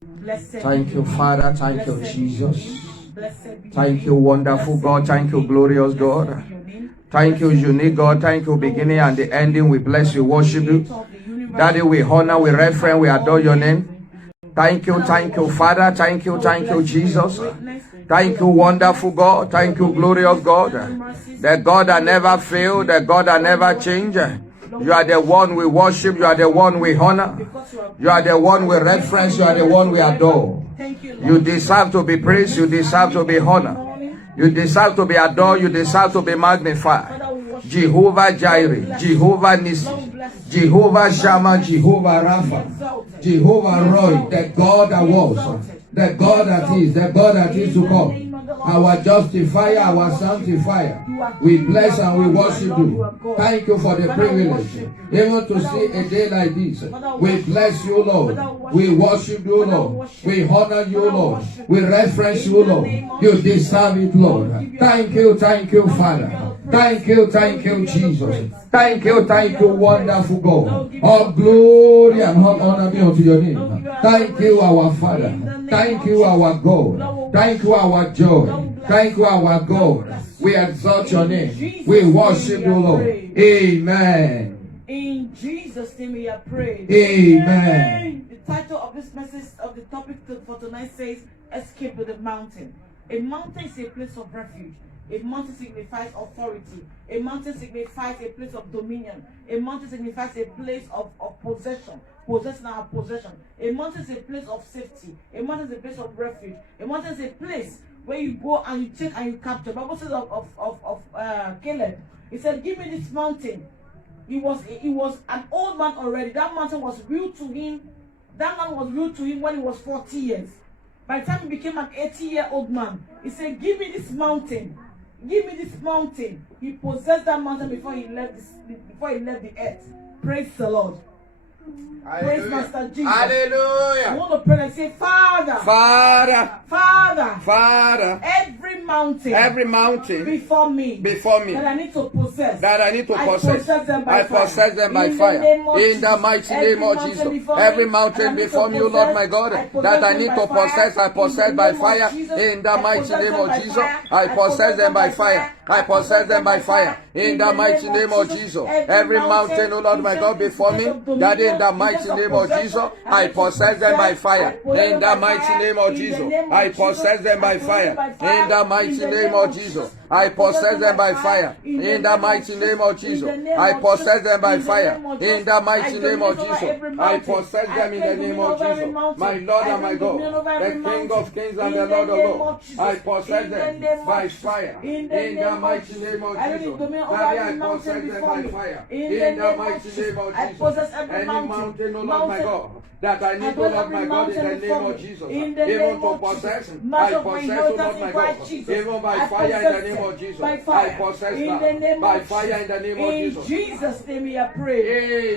Thank you, Father. Thank you, Jesus. Thank you, wonderful God. Thank you, glorious God. Thank you, unique God. Thank you, beginning and the ending. We bless you, worship you. Daddy, we honor, we reverence, we adore your name. Thank you, Father. Thank you, Jesus. Thank you, wonderful God. Thank you, glorious God. The God that never failed, the God that never changed. You are the one we worship. You are the one we honor. You are the one we reference. You are the one we adore. You deserve to be praised. You deserve to be honored. You deserve to be adored. You deserve to be magnified. Jehovah Jireh, Jehovah Nissi, Jehovah Shammah, Jehovah Rapha, Jehovah Roy, the God that was, the God that is, the God that is to come. Our justifier, our sanctifier. We bless and we worship you. Thank you for the privilege even to see a day like this. We bless you, Lord. We worship you, Lord. We honor you, Lord. We reference you, Lord. You deserve it, Lord. Thank you, Father. Thank you, Jesus. Thank you, wonderful God. All glory and honor be unto your name. Thank you, our Father. Thank you, our God. Thank you, our joy. Thank you, our God. We exalt your name. We worship you, Lord. Amen. In Jesus' name we are praying. Amen. The title of this message, of the topic for tonight says, Escape with the Mountain. A mountain is a place of refuge. A mountain signifies authority. A mountain signifies a place of dominion. A mountain signifies a place of possession. Possession and possession. A mountain is a place of safety. A mountain is a place of refuge. A mountain is a place where you go and you take and you capture. The Bible says of Caleb. He said, give me this mountain. He was an old man already. That mountain was real to him. That man was real to him when he was 40 years. By the time he became an 80-year-old man, he said, give me this mountain. Give me this mountain. He possessed that mountain before he left the earth. Praise the Lord. Praise Master Jesus. Hallelujah. I want to pray and say, Father, every mountain before me that I need to possess, I possess them by fire. In the mighty name of Jesus. Every mountain before me, O Lord my God, that I need to possess, I possess by fire. In the mighty name of Jesus, I possess them by fire. I possess them by fire. In the mighty name of Jesus. Every mountain, O Lord my God, before me, that in the mighty name of Jesus, I possess them by fire. In the mighty name of Jesus, I possess them by fire. In the mighty name of Jesus, I possess them by fire. In the mighty name of Jesus, I possess them by fire. In the mighty name of Jesus, I possess them in the name of Jesus. My Lord and my God, the King of Kings and the Lord of Lords, I possess them by fire. In the mighty name of Jesus, I possess them by fire. In the mighty name of Jesus, any mountain, O Lord my God, that I need, O Lord my God, in the name of Jesus, even to possess, I possess, O Lord my God, even by fire in the name of Jesus, I possess that by fire in the name of Jesus. In Jesus' name we are praying.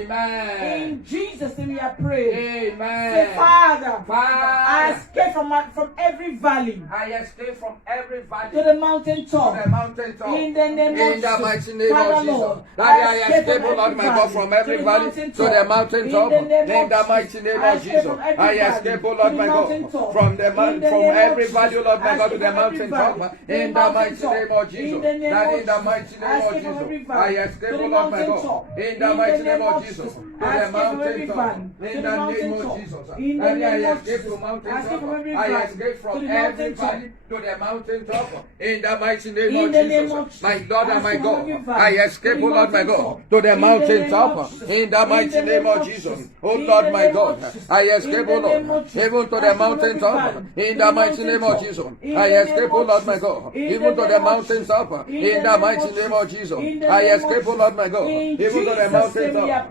Amen. In Jesus' name we are praying. Amen. Say, Father, I escape from every valley. I escape from every valley to the mountain top. To the mountain top. In the name of Jesus. In the mighty name of Jesus. That I escape, O Lord my God, from every valley to the mountain top. In the mighty name of Jesus. I escape, O Lord my God, from every valley, O Lord my God, to the mountain top. In the mighty name of Jesus. That in the mighty name of Jesus. I escape, O Lord my God. In the mighty name of Jesus. To the mountain top. In the name of Jesus. And I escape from mountain top. I escape from every valley to the mountain top. In the mighty name of Jesus. My Lord and my God. I escape, O Lord my God, to the mountain top. In the mighty name of Jesus. O Lord my God. I escape, O Lord, even to the mountain top. In the mighty name of Jesus. I escape, O Lord my God, even to the mountain top. In the mighty name of Jesus. I escape, O Lord my God, even to the mountain top.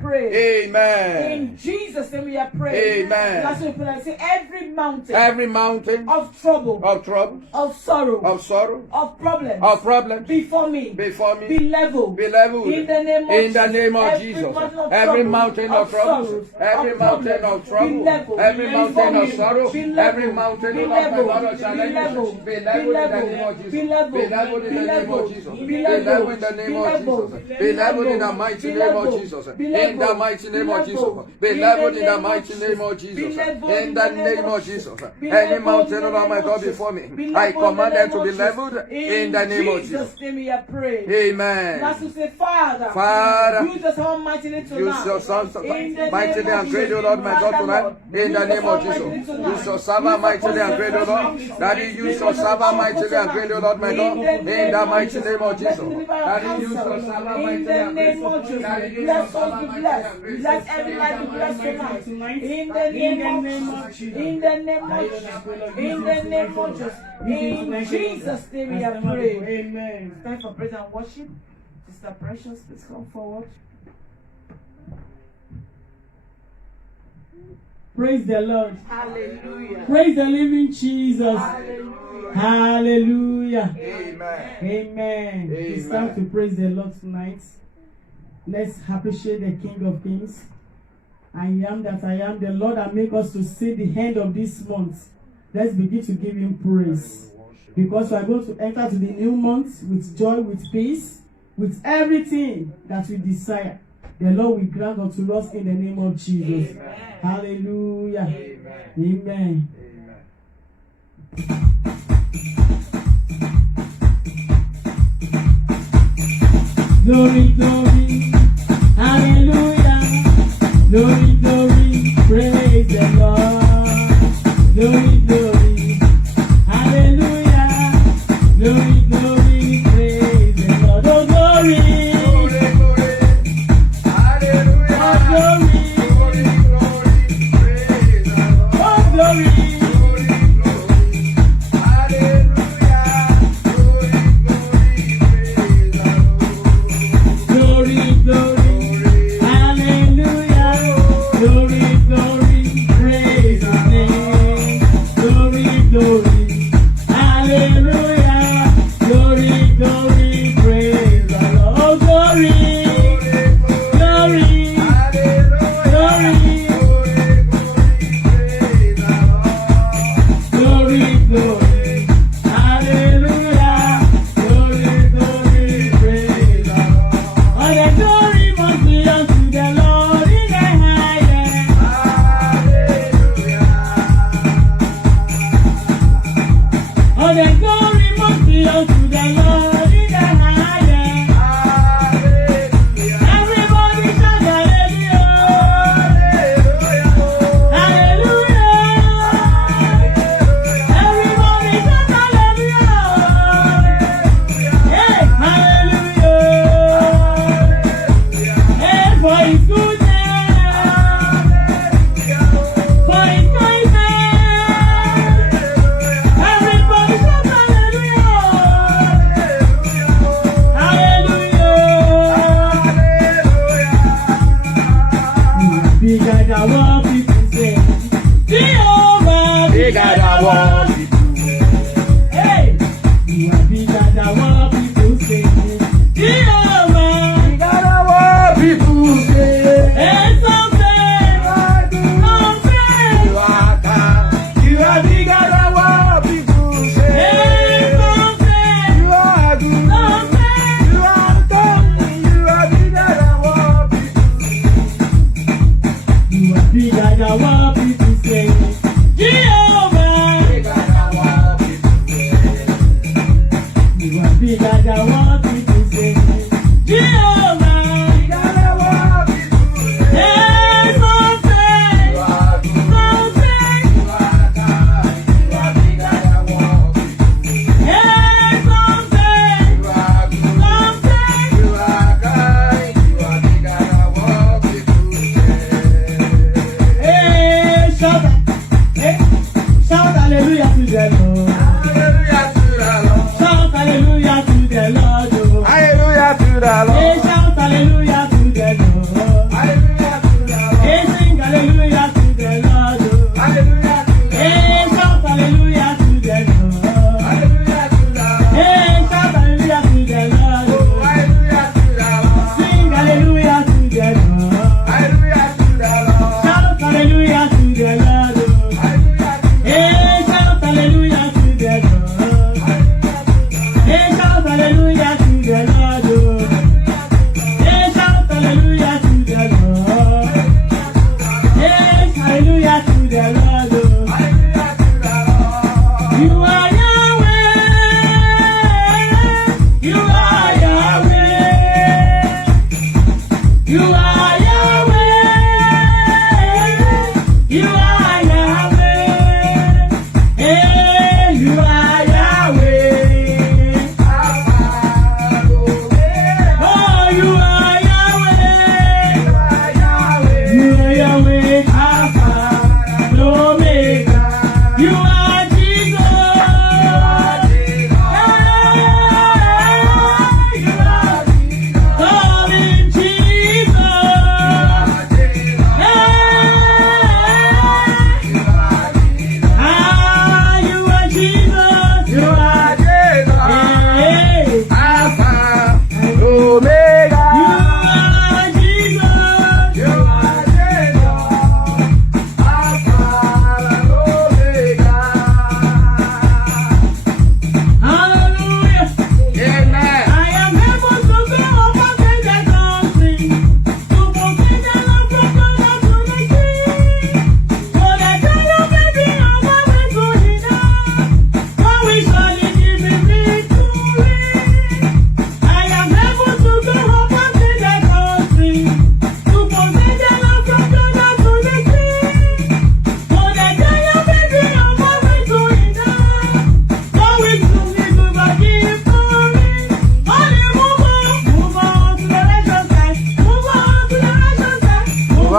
Amen. In Jesus' name we are praying. Amen. Last week I say every mountain of trouble, of sorrow, of problems before me be leveled in the name of Jesus. Every mountain of trouble, every mountain of trouble, every mountain of sorrow, every mountain of challenge, be leveled in the name of Jesus. Be leveled in the name of Jesus. Be leveled in the name of Jesus. Be leveled in the mighty name of Jesus. In the mighty name of Jesus. Be leveled Lord, in the mighty name of Jesus. In the name of Jesus. Any mountain, oh my God, before me, I command them to be leveled in the name of Jesus. Amen. As you say, Father, use us all mightily tonight. Use your sons mightily and great, O Lord, my God, tonight. In the name of Jesus. Use your servant mightily and great, O Lord. Daddy, use your servant mightily and great, O Lord, my God. In the mighty name of Jesus. Daddy, use your servant mightily and great. Bless us be blessed. Let every life be blessed tonight. In the name of Jesus. In the name of Jesus. In the name of Jesus. In Jesus' name we have prayed. Amen. It's time for praise and worship. Sister Precious, please come forward. Praise the Lord. Hallelujah. Praise the living Jesus. Hallelujah. Hallelujah. Amen. Amen. It's Amen. time to praise the Lord tonight. Let's appreciate the King of Kings. I am that I am. The Lord that make us to see the end of this month. Let's begin to give him praise. Because we are going to enter to the new month with joy, with peace, with everything that we desire. The Lord will grant unto us in the name of Jesus. Amen. Hallelujah. Amen. Amen. Glory, glory, hallelujah. Glory, glory, praise the Lord. Glory, glory, hallelujah. Glory, glory, praise the Lord. Oh, glory.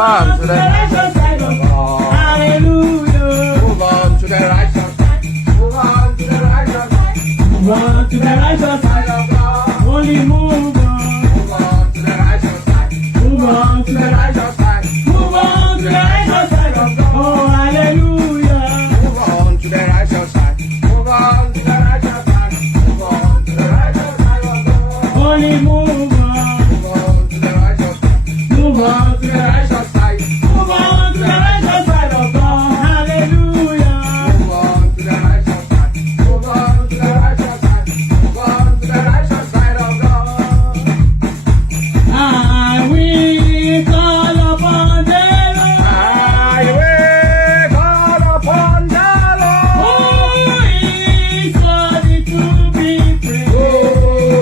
on to the righteous side of God. Hallelujah. Move on to the righteous side. Move on to the righteous side. Move on to the righteous side of God. Only move on. Move on to the righteous side. Move on to the righteous side. Move on to the righteous side of God. Oh, hallelujah. Move on to the righteous side. Move on to the righteous side. Move on to the righteous side of God. Only move on. Move on to the righteous side. Move on to the righteous side. side. Move on to the righteous side of God. Hallelujah. Move on to the righteous side. Move on to the righteous side. Move on to the righteous side of God. I will call upon the Lord. I will call upon the Lord. Who is worthy to be praised. Who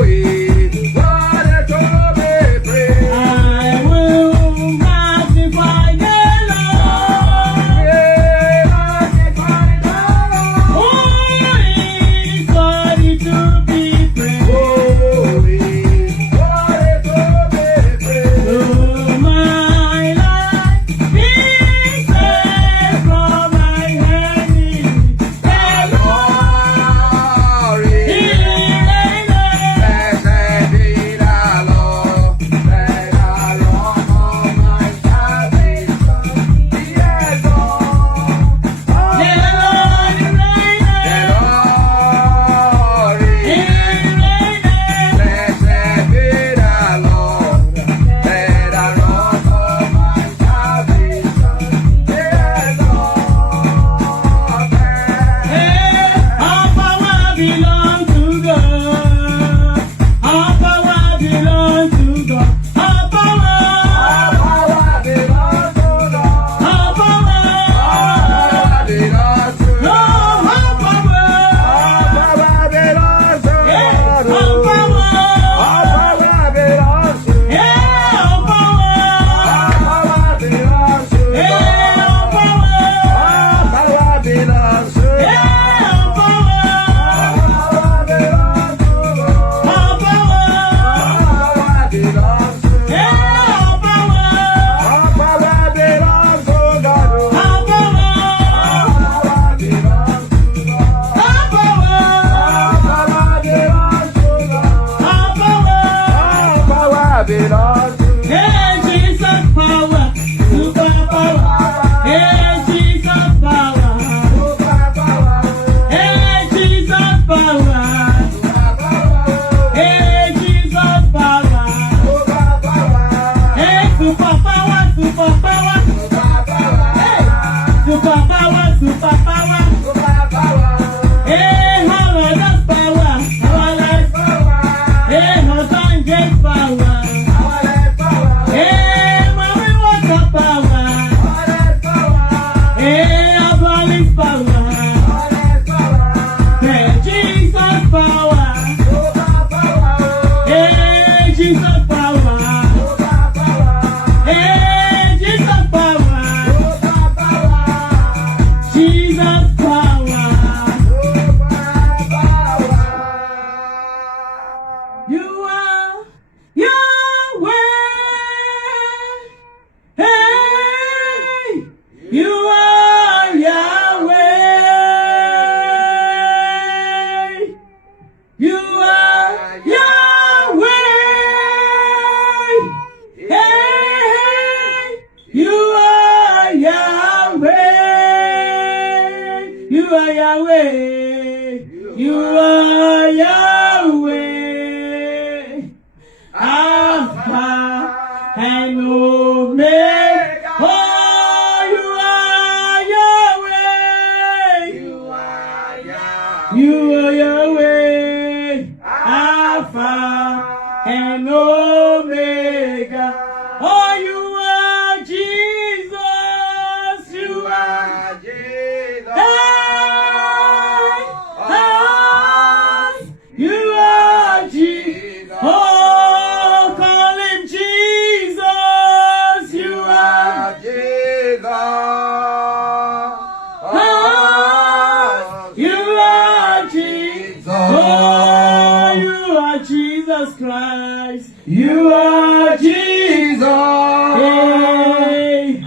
is worthy to be praised. I will magnify the Lord. Yeah, magnify the Who Lord. is worthy to be praised. Who is worthy to be praised. Oh, my life is saved from my enemies. The Lord Glory. is Blessed be the Lord, let the Lord of my salvation be exalted. the Lord is The Lord is blessed be the Lord, let the Lord of my salvation be exalted. All power belongs to God. All power belongs to God. All power. Power belongs to God. All power. Power belongs to No, God. all power. Power belongs to Yeah, God. all power. Power belongs to God. Yeah, all power. Power belongs to Yeah, God. all power. Power belongs to God. Yeah, all power. Power belongs to God. All power. Power belongs to God. Yeah, all power. Power belongs to God. All power. Power belongs to God. All power. Power belongs to God. All power. Power belongs to God. Hey, Jesus power, super power. Hey, Jesus power. Hey, Jesus power. Hey, Jesus power. Hey, super power, super power. Hey, super power, super power. Hey, Howard's power, Howard's. Hey, Howard's power. Hey, Mommy Water power. Hey, Abolish power. Hey, Jesus power. Hey, Jesus power. Hey, Jesus power. Jesus power. You are Yahweh. Hey, you are Yahweh. You are Yahweh. Hey, you are Yahweh. You are Yahweh. You are Yahweh. Alpha and Omega. Oh, you are Yahweh. You are Yahweh. Alpha and Omega. Oh, you are Jesus. You are. Hey, you are Jesus. Oh, call him Jesus. You are. You are Jesus. Oh, you are Jesus Christ. You are Jesus. Hey,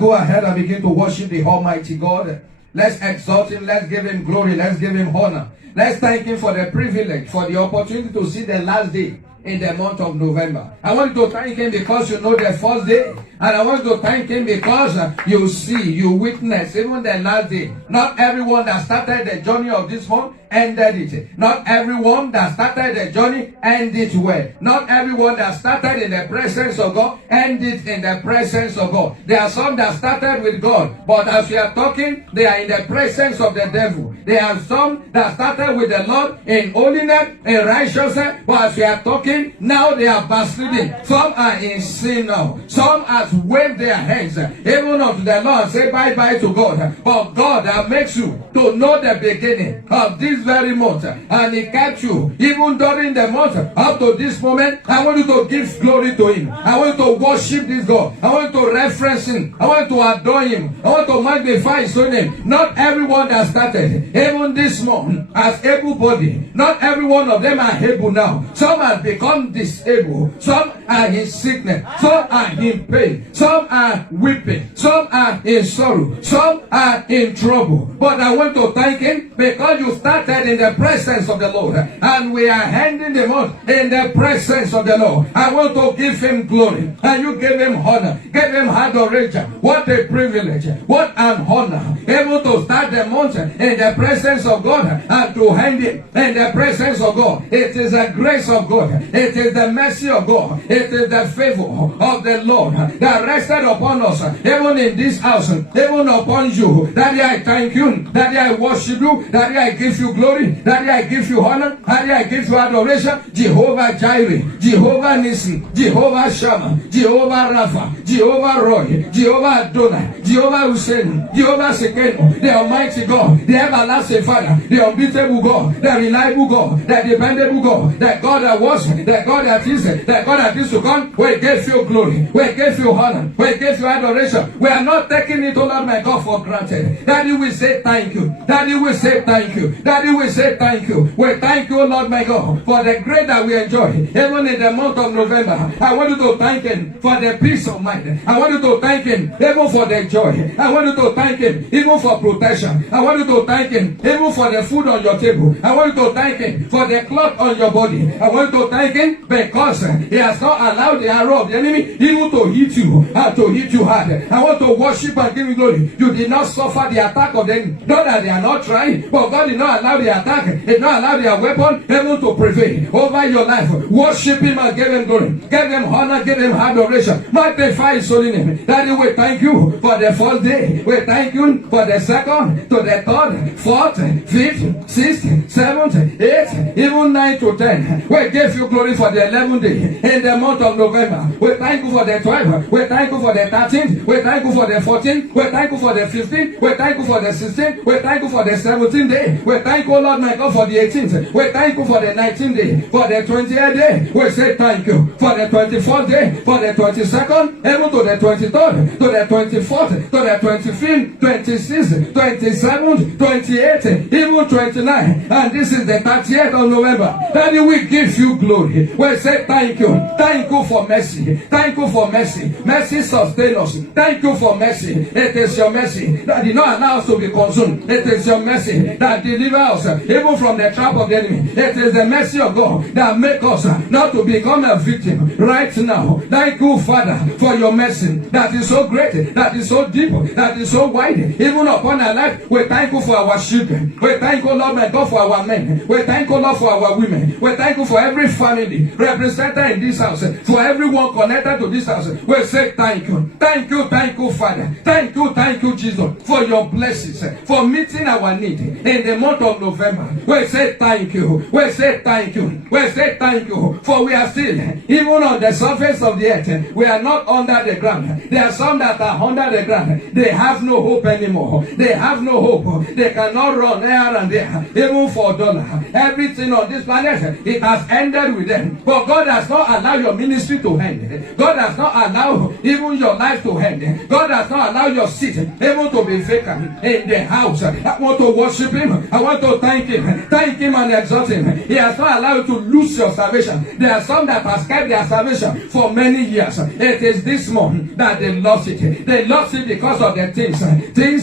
go ahead and begin to worship the Almighty God. Let's exalt Him. Let's give Him glory. Let's give Him honor. Let's thank Him for the privilege, for the opportunity to see the last day in the month of November. I want you to thank Him because you know the first day. And I want you to thank Him because you see, you witness even the last day. Not everyone that started the journey of this month ended it. Not everyone that started the journey ended it well. Not everyone that started in the presence of God ended in the presence of God. There are some that started with God, but as we are talking, they are in the presence of the devil. There are some that started with the Lord in holiness, in righteousness, but as we are talking, now they are backsliding. Some are in sin now. Some have waved their hands even unto the Lord and say bye-bye to God. But God that makes you to know the beginning of this very month, and He kept you even during the month up to this moment. I want you to give glory to Him. I want you to worship this God. I want you to reference Him. I want you to adore Him. I want to magnify His own name. Not everyone that started even this month as able body, not every one of them are able now. Some have become disabled. Some are in sickness. Some are in pain. Some are weeping. Some are in sorrow. Some are in trouble. But I want to thank Him because you started in the presence of the Lord, and we are ending the month in the presence of the Lord. I want to give Him glory, and you give Him honor, give Him adoration. What a privilege, what an honor, able to start the month in the presence of God and to end it in the presence of God. It is the grace of God, it is the mercy of God, it is the favor of the Lord that rested upon us, even in this house, even upon you. Daddy, I thank you. Daddy, I worship you. Daddy, I give you glory. Daddy, I give you honor. Daddy, I give you adoration. Jehovah Jireh, Jehovah Nissi, Jehovah Shammah, Jehovah Rapha, Jehovah Roy, Jehovah Adonai, Jehovah Hussein, Jehovah Sekeno, the Almighty God, the everlasting Father, the unbeatable God, the reliable God, the dependable God, the God that was, the God that is, the God that is to come. We give you glory. We give you honor. We give you adoration. We are not taking it, oh Lord my God, for granted. Daddy, we say thank you. Daddy, we say thank you. Daddy, we say thank you. We thank you, Lord my God, for the grace that we enjoy even in the month of November. I want you to thank Him for the peace of mind. I want you to thank Him even for the joy. I want you to thank Him even for protection. I want you to thank Him even for the food on your table. I want you to thank Him for the cloth on your body. I want you to thank Him because He has not allowed the arrow of the enemy even to hit you and to hit you hard. I want to worship and give Him glory. You did not suffer the attack of the enemy. Not that they are not trying, but God did not allow the attack. He did not allow their weapon even to prevail over your life. Worship Him and give Him glory. Give Him honor, give Him adoration. Magnify His holy name. Daddy, we thank you for the first day. We thank you for the second, to the third, fourth, fifth, sixth, seventh, eighth, even 9 to 10. We give you glory for the 11th day in the month of November. We thank you for the 12th. We thank you for the 13th. We thank you for the 14th. We thank you for the 15th. We thank you for the 16th. We thank you for the 17th day. We thank you, Lord my God, for the 18th. We thank you for the 19th day. For the 20th day, we say thank you. For the 24th day, for the 22nd, even to the 23rd, to the 24th, to the 25th, 26th, 27th, 28th, even 29th. And this is the 30th of November. Daddy, we give you glory. We say thank you. Thank you for mercy. Thank you for mercy. Mercy sustain us. Thank you for mercy. It is your mercy that did not allow us to be consumed. It is your mercy that deliver us even from the trap of the enemy. It is the mercy of God that make us not to become a victim right now. Thank you, Father, for your mercy that is so great, that is so deep, that is so wide, even upon our life. We thank you for our children. We thank you, Lord my God, for our men. We thank you, Lord, for our women. We thank you for every family represented in this house, for everyone connected to this house. We say thank you. Thank you, Father. Thank you, Jesus, for your blessings, for meeting our need in the month of November. We say thank you. We say thank you. We say thank you, for we are still even on the surface of the earth. We are not under the ground. There are some that are under the ground. They have no hope anymore. They have no hope. They cannot run here and there, even for dollar. Everything on this planet, it has ended with them. But God has not allowed your ministry to end. God has not allowed even your life to end. God has not allowed your seat even to be vacant in the house I want to worship him. I want to thank him. Thank him and exalt him. He has not allowed you to lose your salvation. There are some that has kept their salvation for many years. It is this month that they lost it. They lost it because of the things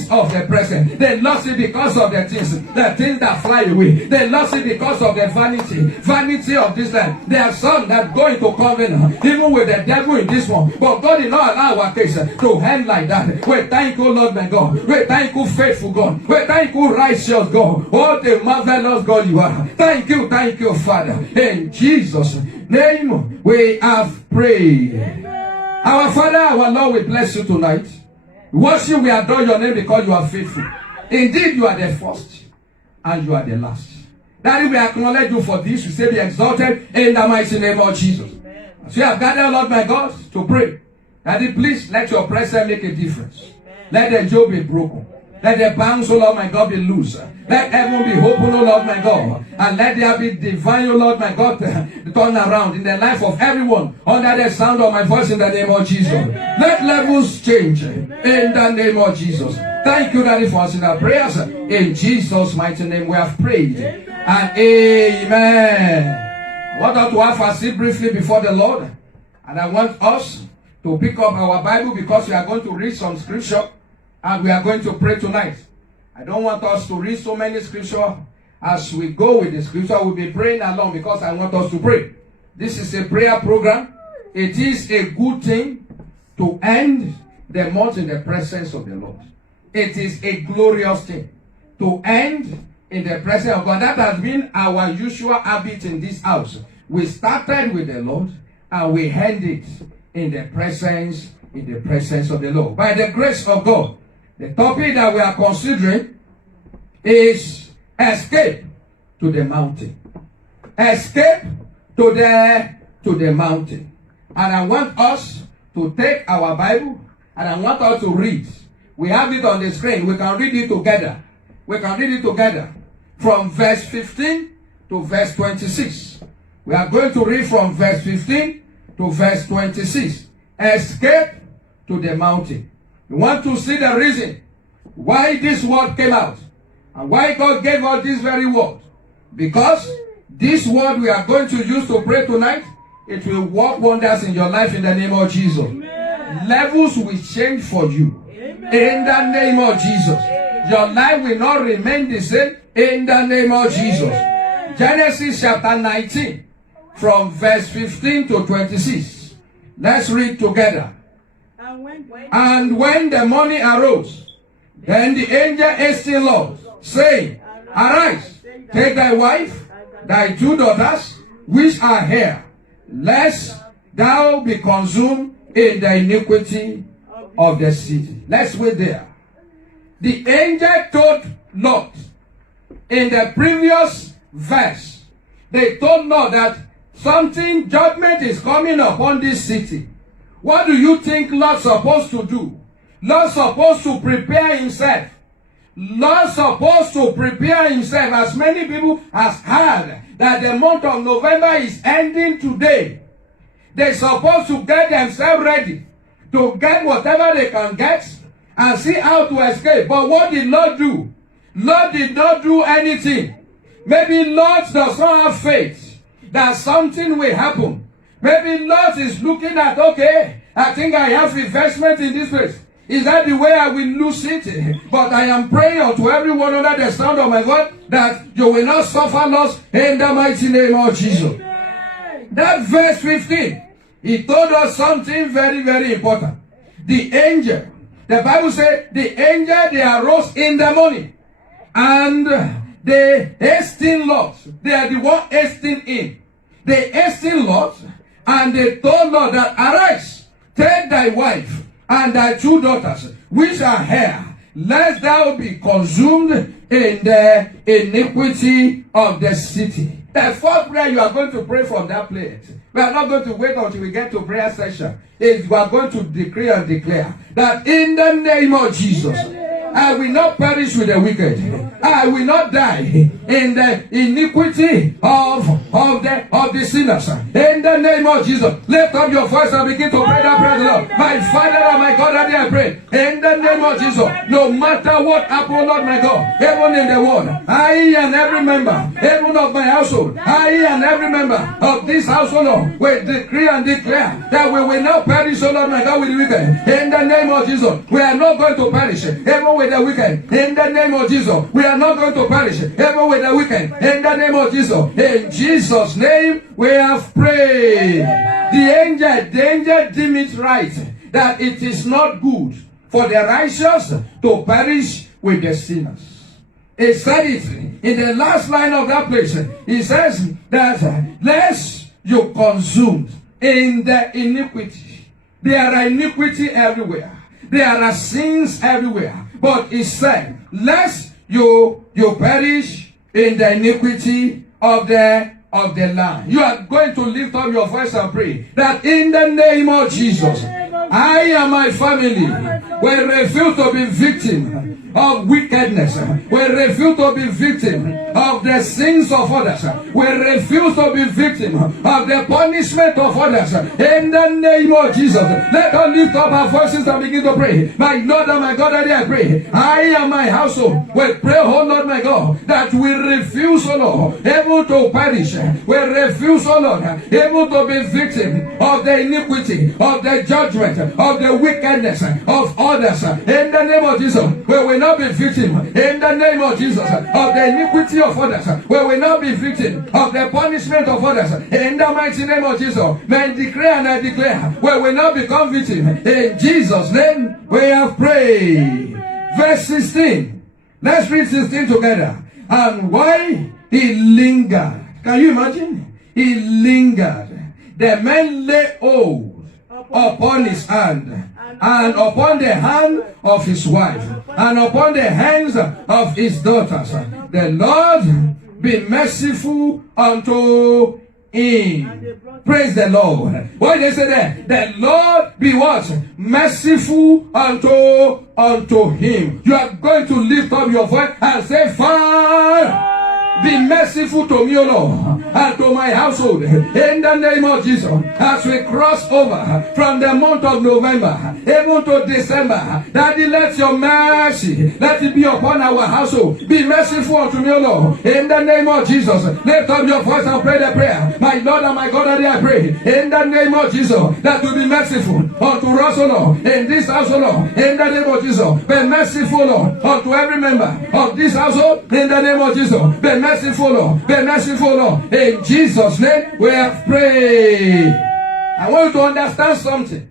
of the present. They lost it because of the things that fly away. They lost it because of the vanity of this land. There are some that go into covenant, even with the devil in this one. But God did not allow our case to end like that. We thank you, Lord my God. We thank you, faithful God. We thank you, righteous God. Oh, the marvelous God you are. Thank you, Father. In Jesus' name we have prayed. Our Father, our Lord, we bless you tonight. We worship, we adore your name because you are faithful. Indeed, you are the first and you are the last. Daddy, we acknowledge you for this. We say be exalted in the mighty name of Jesus. As we have gathered, Lord my God, to pray. Daddy, please let your presence make a difference. Let the yoke be broken. Let the bands, oh Lord my God, be loose. Let heaven be open, oh Lord my God. And let there be divine, oh Lord my God, turn around in the life of everyone under the sound of my voice in the name of Jesus. Let levels change in the name of Jesus. Thank you, Daddy, for answering our prayers. In Jesus' mighty name we have prayed. And amen. I want us to have a seat briefly before the Lord. And I want us to pick up our Bible because we are going to read some scripture. And we are going to pray tonight. I don't want us to read so many scriptures. As we go with the scripture, we'll be praying along because I want us to pray. This is a prayer program. It is a good thing to end the month in the presence of the Lord. It is a glorious thing to end in the presence of God. That has been our usual habit in this house. We started with the Lord and we end it in the presence of the Lord. By the grace of God, the topic that we are considering is escape to the mountain. Escape to the mountain. And I want us to take our Bible and I want us to read. We have it on the screen. We can read it together. We can read it together. From verse 15 to verse 26. We are going to read from verse 15 to verse 26. Escape to the mountain. You want to see the reason why this word came out and why God gave us this very word. Because this word we are going to use to pray tonight, it will work wonders in your life in the name of Jesus. Amen. Levels will change for you. Amen. In the name of Jesus. Your life will not remain the same in the name of Jesus. Amen. Genesis chapter 19 from verse 15 to 26. Let's read together. And when the morning arose, then the angel hastened Lord, saying, Arise, take thy wife, thy 2 daughters, which are here, lest thou be consumed in the iniquity of the city. Let's wait there. The angel told Lot in the previous verse, they told Lot that judgment is coming upon this city. What do you think Lot's supposed to do? Lot's supposed to prepare himself. Lot's supposed to prepare himself. As many people has heard that the month of November is ending today. They're supposed to get themselves ready to get whatever they can get and see how to escape. But what did Lot do? Lot did not do anything. Maybe Lot does not have faith that something will happen. Maybe Lot is looking at, okay, I think I have investment in this place. Is that the way I will lose it? But I am praying unto everyone under the sound of my voice that you will not suffer loss in the mighty name of Jesus. Amen. That verse 15, he told us something very, very important. The angel, the Bible said, the angel, they arose in the morning and they hastened Lot. They are the one hastening in. They hastened Lot. And they told Lot that, Arise, take thy wife and thy 2 daughters, which are here, lest thou be consumed in the iniquity of the city. The fourth prayer you are going to pray from that place. We are not going to wait until we get to prayer session. You are going to decree and declare that in the name of Jesus, I will not perish with the wicked. I will not die in the iniquity of the sinners. In the name of Jesus, lift up your voice and begin to pray that prayer, Lord. My Father and my God, I pray. In the name of Jesus, no matter what happens, Lord my God, heaven in the world, I and every member, even of my household, I and every member of this household, Lord, will decree and declare that we will not perish, O Lord my God, with the wicked. In the name of Jesus, we are not going to perish, even with the wicked. In the name of Jesus, we are not going to perish, even with the wicked. In the name of Jesus, in Jesus' name, we have prayed. The angel deemed it right that it is not good for the righteous to perish with the sinners. He said it in the last line of that place. He says that lest you consumed in the iniquity. There are iniquity everywhere. There are sins everywhere. But he said, lest you perish in the iniquity of the land. You are going to lift up your voice and pray that in the name of Jesus, I and my family will refuse to be victim of wickedness. We refuse to be victim of the sins of others. We refuse to be victim of the punishment of others. In the name of Jesus, let us lift up our voices and begin to pray. My Lord and my God, I pray. I and my household will pray, oh Lord my God, that we refuse, oh Lord, able to perish. We refuse, oh Lord, able to be victim of the iniquity, of the judgment, of the wickedness of others. In the name of Jesus, we will not be victim. In the name of Jesus, of the iniquity of others, we will not be victim of the punishment of others. In the mighty name of Jesus, may I declare and I declare, we will not become victim. In Jesus' name, we have prayed. Verse 16. Let's read 16 together. And why he lingered. Can you imagine? He lingered. The men lay hold upon his hand, and upon the hand of his wife, and upon the hands of his daughters. The Lord be merciful unto him. Praise the Lord. What they say there? The Lord be what? Merciful unto him. You are going to lift up your voice and say, Father, be merciful to me, O Lord, and to my household. In the name of Jesus, as we cross over from the month of November, even to December, Daddy, let your mercy, let it be upon our household. Be merciful unto me, O Lord. In the name of Jesus, lift up your voice and pray the prayer. My Lord and my God, Daddy, I pray. In the name of Jesus, that will be merciful unto us, O Lord. In this house, O Lord. In the name of Jesus, be merciful, Lord, unto every member of this household. In the name of Jesus, be merciful, Lord. Be merciful, Lord. In Jesus' name, we have prayed. I want you to understand something.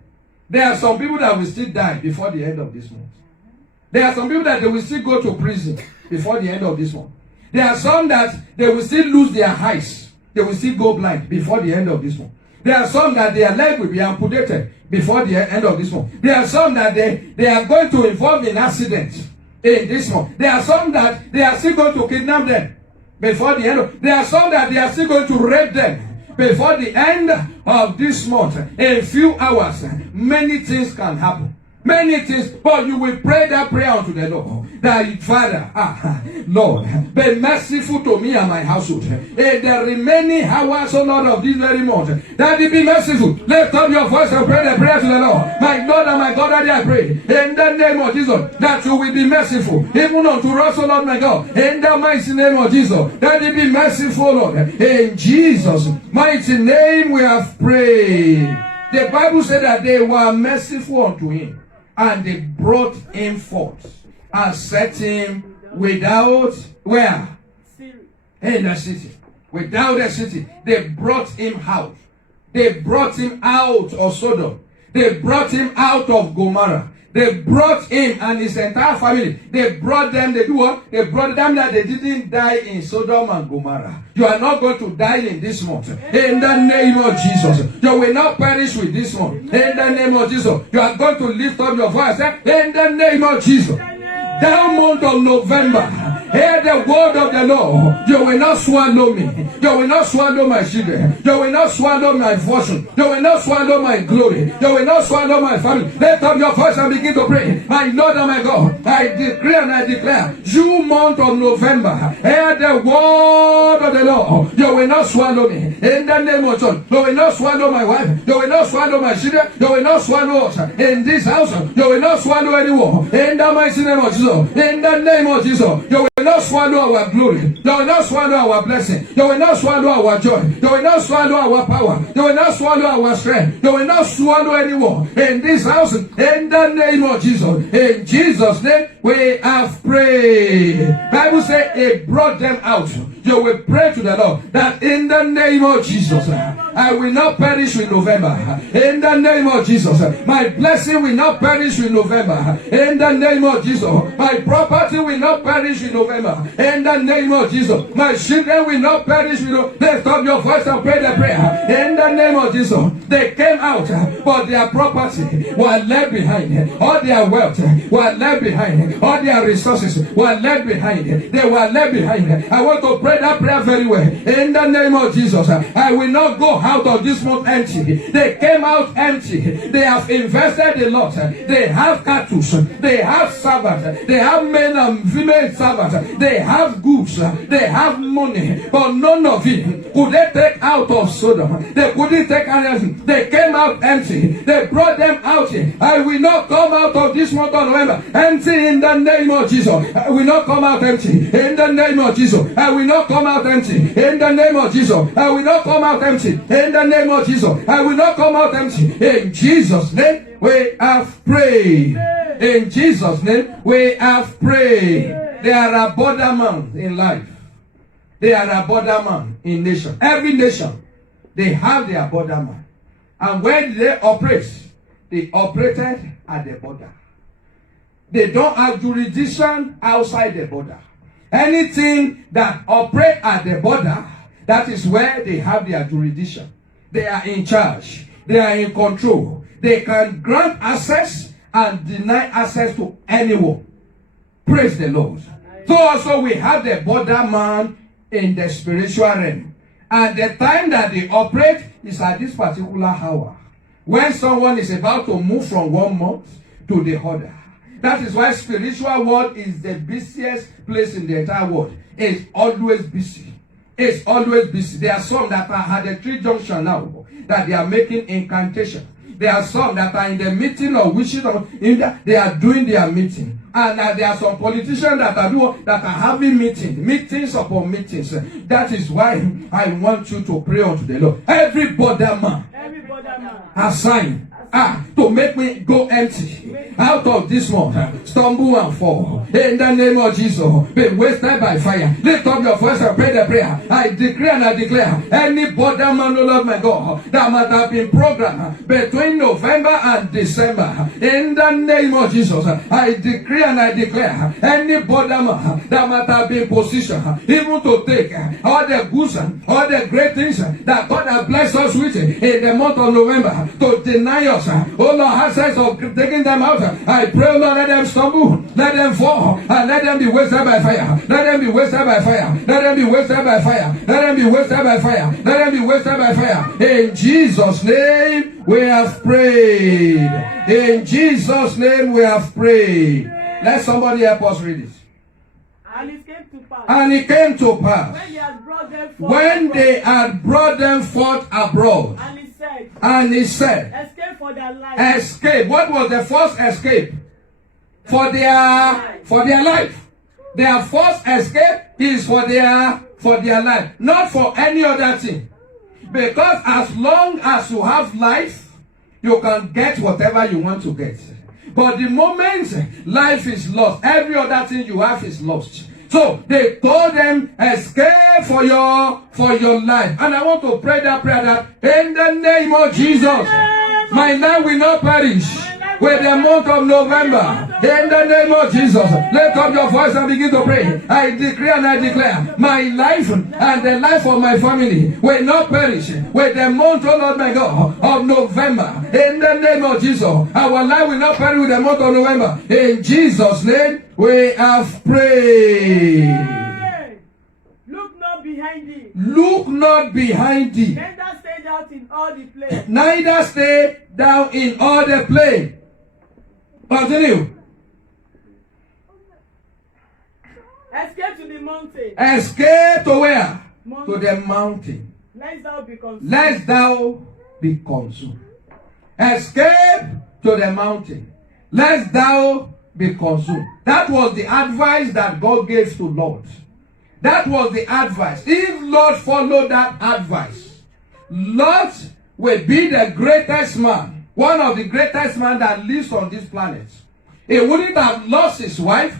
There are some people that will still die before the end of this month. There are some people that they will still go to prison before the end of this month. There are some that they will still lose their eyes. They will still go blind before the end of this month. There are some that their leg will be amputated before the end of this month. There are some that they are going to involve in accidents in this month. There are some that they are still going to kidnap them before the end of, there are some that they are still going to rape them before the end of this month. In a few hours, many things can happen. Many things, but you will pray that prayer unto the Lord. That Father, Lord, be merciful to me and my household. In the remaining hours, O Lord, of this very month, that it be merciful. Lift up your voice and pray the prayer to the Lord. My Lord and my God, Daddy, I pray in the name of Jesus that you will be merciful, even unto us, O Lord, my God. In the mighty name of Jesus, that it be merciful, Lord. In Jesus' mighty name, we have prayed. The Bible said that they were merciful unto him, and they brought him forth and set him without, where? In the city. Without the city. They brought him out. They brought him out of Sodom. They brought him out of Gomorrah. They brought him and his entire family. They brought them, they do what? They brought them that they didn't die in Sodom and Gomorrah. You are not going to die in this month. In the name of Jesus. You will not perish with this month. In the name of Jesus. You are going to lift up your voice. In the name of Jesus. That month of November, Hear the word of the Lord. You will not swallow me. You will not swallow my children. You will not swallow my fortune. You will not swallow my glory. You will not swallow my family. Lift up your voice and begin to pray. My Lord and my God, I decree and I declare, you month of November, hear the word of the Lord. You will not swallow me. In the name of Jesus, you will not swallow my wife. You will not swallow my children. You will not swallow us. In this house, you will not swallow anyone. In the mighty name of Jesus. In the name of Jesus, you will not swallow our glory. You will not swallow our blessing. You will not swallow our joy. You will not swallow our power. You will not swallow our strength. You will not swallow anyone in this house. In the name of Jesus. In Jesus' name, we have prayed. Bible says it brought them out. You will pray to the Lord that in the name of Jesus, I will not perish with November. In the name of Jesus, my blessing will not perish with November. In the name of Jesus, my property will not perish with November. In the name of Jesus, my children will not perish with November. Lift up your voice and pray the prayer. In the name of Jesus, they came out, but their property were left behind. All their wealth were left behind. All their resources were left behind. They were left behind. I want to pray that prayer very well. In the name of Jesus, I will not go out of this month empty. They came out empty. They have invested a lot. They have cattle. They have servants. They have men and female servants. They have goods. They have money. But none of it could they take out of Sodom. They couldn't take anything. They came out empty. They brought them out here. I will not come out of this month of November empty in the name of Jesus. I will not come out empty in the name of Jesus. I will not come out empty in the name of Jesus. I will not come out empty in the name of Jesus. I will not come out empty. In Jesus' name we have prayed. In Jesus' name we have prayed. There are a borderman in life. They are a borderman in nation. Every nation, they have their borderman. And when they operate, they operated at the border. They don't have jurisdiction outside the border. Anything that operate at the border, that is where they have their jurisdiction. They are in charge. They are in control. They can grant access and deny access to anyone. Praise the Lord. So also we have the borderman in the spiritual realm. And the time that they operate is at this particular hour. When someone is about to move from one month to the other. That is why spiritual world is the busiest place in the entire world. It's always busy. It's always busy. There are some that are at the tree junction now that they are making incantation. There are some that are in the meeting or wishing they are doing their meeting. And there are some politicians that are having meetings upon meetings. That is why I want you to pray unto the Lord. Every borderman assigned to make me go empty out of this month, stumble and fall. In the name of Jesus, be wasted by fire. Lift up your voice and pray the prayer. I decree and I declare, any borderman, O Lord my God, that might have been programmed between November and December, in the name of Jesus, I decree and I declare, any borderman that might have been positioned, even to take all the goods, all the great things that God has blessed us with in the month of November, to deny us, oh Lord, access of taking them out. I pray, Lord, let them stumble, let them fall, and let them be wasted by fire. Let them be wasted by fire. Let them be wasted by fire. Let them be wasted by fire. Let them be wasted by fire. In Jesus' name we have prayed. In Jesus' name we have prayed. Let somebody help us read it. And it came to pass. And it came to pass When they had brought them forth when they had brought them forth abroad. And he said, Escape for their life. Escape. What was the first escape? For their life. Their first escape is for their life, not for any other thing. Because as long as you have life, you can get whatever you want to get. But the moment life is lost, every other thing you have is lost. So they told them, escape for your life. And I want to pray that prayer that in the name of Jesus, my life will not perish. with the month of November. In the name of Jesus, lift up your voice and begin to pray. I decree and I declare, my life and the life of my family will not perish with the month, oh Lord my God, of November. In the name of Jesus, our life will not perish with the month of November. In Jesus' name, we have prayed. Look not behind thee. Look not behind thee. Neither stay down in all the place. Neither stay down in all the plain. Continue. Escape to the mountain. Escape to where? Mountain. To the mountain. Lest thou be consumed. Lest thou be consumed. Escape to the mountain. Lest thou be consumed. That was the advice that God gave to Lot. That was the advice. If Lot followed that advice, Lot will be the greatest man, one of the greatest men that lives on this planet. He wouldn't have lost his wife.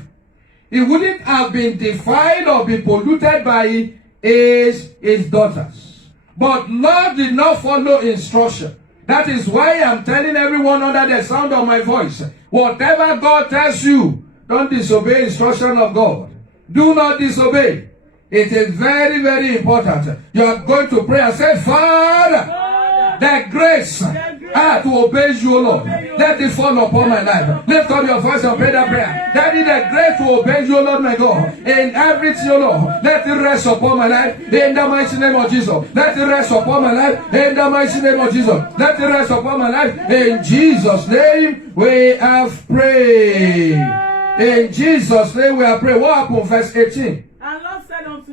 He wouldn't have been defiled or been polluted by his daughters. But Lot did not follow instruction. That is why I'm telling everyone under the sound of my voice, whatever God tells you, don't disobey instruction of God. Do not disobey. It is very, very important. You are going to pray and say, Father, the grace to obey you, Lord. Let it fall upon my life. Lift up your voice and pray that prayer. That is the grace to obey you, Lord, my God. In everything, Lord, let it rest upon my life. In the mighty name of Jesus. Let it rest upon my life. In the mighty name of Jesus. Let it rest upon my life. In Jesus' name, we have prayed. In Jesus' name, we have prayed. What happened? Verse 18.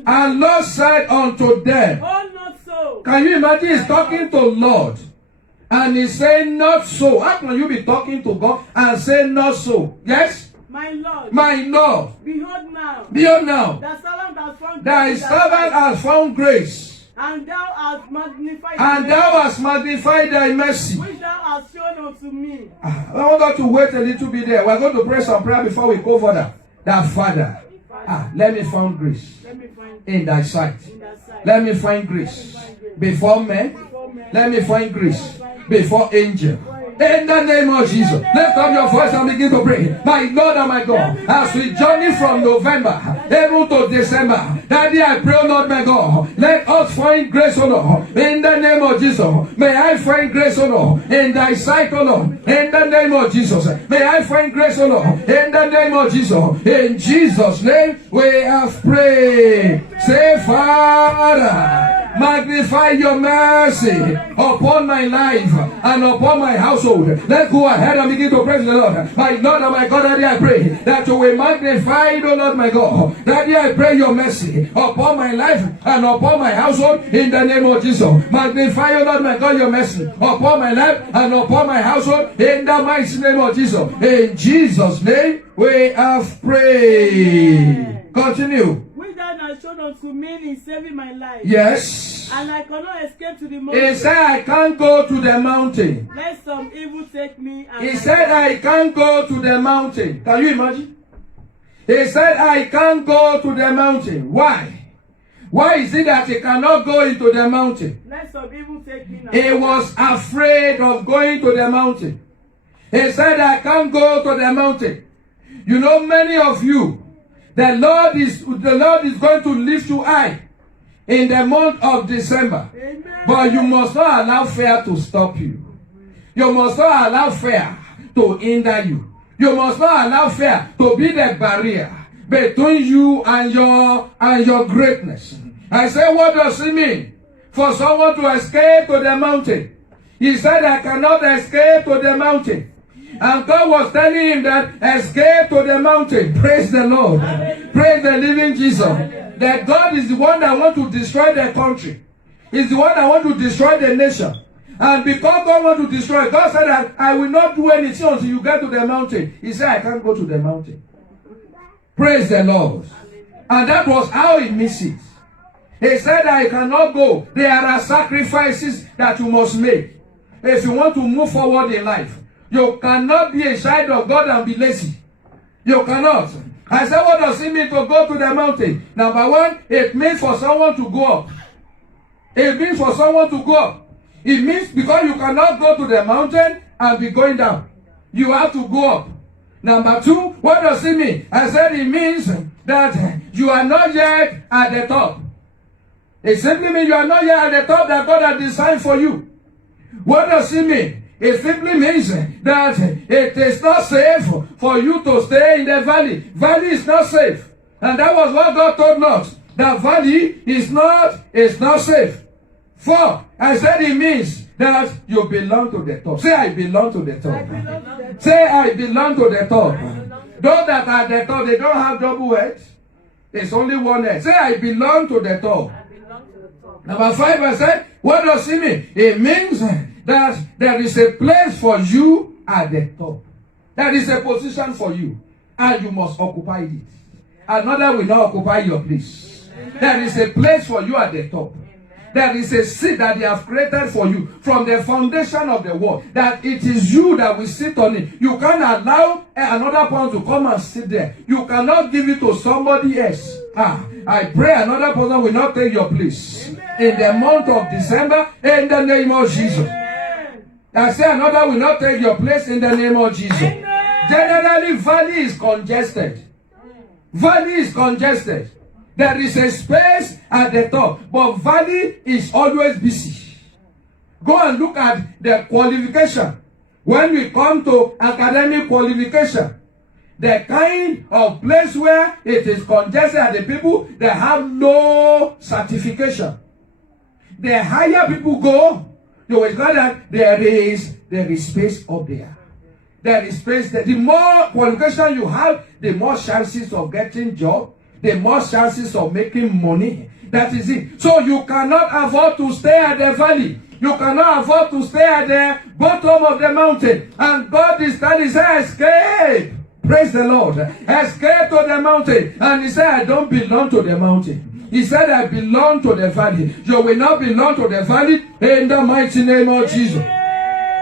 And Lord said unto them, Oh, not so. Can you imagine? He's talking to Lord. And he's saying, not so. How can you be talking to God and say, not so? Yes? My Lord. My Lord. Behold now. Behold now. Thy servant has found grace. Thy servant has found grace. And thou hast magnified. And thou hast magnified thy mercy. Which thou hast shown unto me. I want us to wait a little bit there. We're going to pray some prayer before we go further. That Father, let me find grace in thy sight. Let me find grace before men. Let me find grace before angels. In the name of Jesus, lift up your voice and begin to pray. My Lord and my God, as we journey from November even to December, Daddy, I pray, oh Lord my God, let us find grace, oh Lord, in the name of Jesus. May I find grace, oh Lord, in thy sight, oh Lord, in the name of Jesus. May I find grace, oh Lord, in the name of Jesus. In Jesus' name, we have prayed. Say, Father, magnify your mercy upon my life and upon my household. Let's go ahead and begin to praise the Lord. My Lord and my God, Daddy, I pray that you will magnify, oh Lord my God. Daddy, I pray your mercy upon my life and upon my household in the name of Jesus. Magnify, oh Lord my God, your mercy upon my life and upon my household in the mighty name of Jesus. In Jesus' name, we have prayed. Continue. Has shown unto me in saving my life. Yes. And I cannot escape to the mountain. He said, I can't go to the mountain. Let some evil take me. He said, I can't go to the mountain. Can you imagine? He said, I can't go to the mountain. Why? Why is it that he cannot go into the mountain? Let some evil take me. He was afraid of going to the mountain. He said, I can't go to the mountain. You know, many of you, the Lord is going to lift you high in the month of December. Amen. But you must not allow fear to stop you. You must not allow fear to hinder you. You must not allow fear to be the barrier between you and your greatness. I say, what does it mean for someone to escape to the mountain? He said, I cannot escape to the mountain. And God was telling him that escape to the mountain. Praise the Lord. Praise the living Jesus. That God is the one that wants to destroy the country. He's the one that wants to destroy the nation. And because God wants to destroy, God said that I will not do anything until you get to the mountain. He said, I can't go to the mountain. Praise the Lord. And that was how he missed it. He said, I cannot go. There are sacrifices that you must make if you want to move forward in life. You cannot be a child of God and be lazy. You cannot. I said, what does it mean to go to the mountain? Number one, it means for someone to go up. It means for someone to go up. It means because you cannot go to the mountain and be going down. You have to go up. Number 2, what does it mean? I said it means that you are not yet at the top. It simply means you are not yet at the top that God has designed for you. What does it mean? It simply means that it is not safe for you to stay in the valley. Valley is not safe. And that was what God told us. The valley is not safe. 4, I said it means that you belong to the top. Say, I belong to the top. Say, I belong to the top. Those that are at the top, they don't have double heads. It's only one head. Say, I belong to the top. Number 5, I said, what does it mean? It means that there is a place for you at the top. There is a position for you, and you must occupy it. Another will not occupy your place. There is a place for you at the top. There is a seat that they have created for you from the foundation of the world. That it is you that will sit on it. You can't allow another person to come and sit there. You cannot give it to somebody else. I pray another person will not take your place. In the month of December, in the name of Jesus. I say another will not take your place in the name of Jesus. Generally, valley is congested. Valley is congested. There is a space at the top, but valley is always busy. Go and look at the qualification. When we come to academic qualification, the kind of place where it is congested are the people that have no certification. The higher people go, you will know that there is space up there. There is space there. The more qualification you have, the more chances of getting job, the more chances of making money. That is it. So you cannot afford to stay at the valley. You cannot afford to stay at the bottom of the mountain. And God is telling, He said, escape. Praise the Lord. Escape to the mountain. And He said, I don't belong to the mountain. He said, I belong to the valley. You will not belong to the valley in the mighty name of Jesus.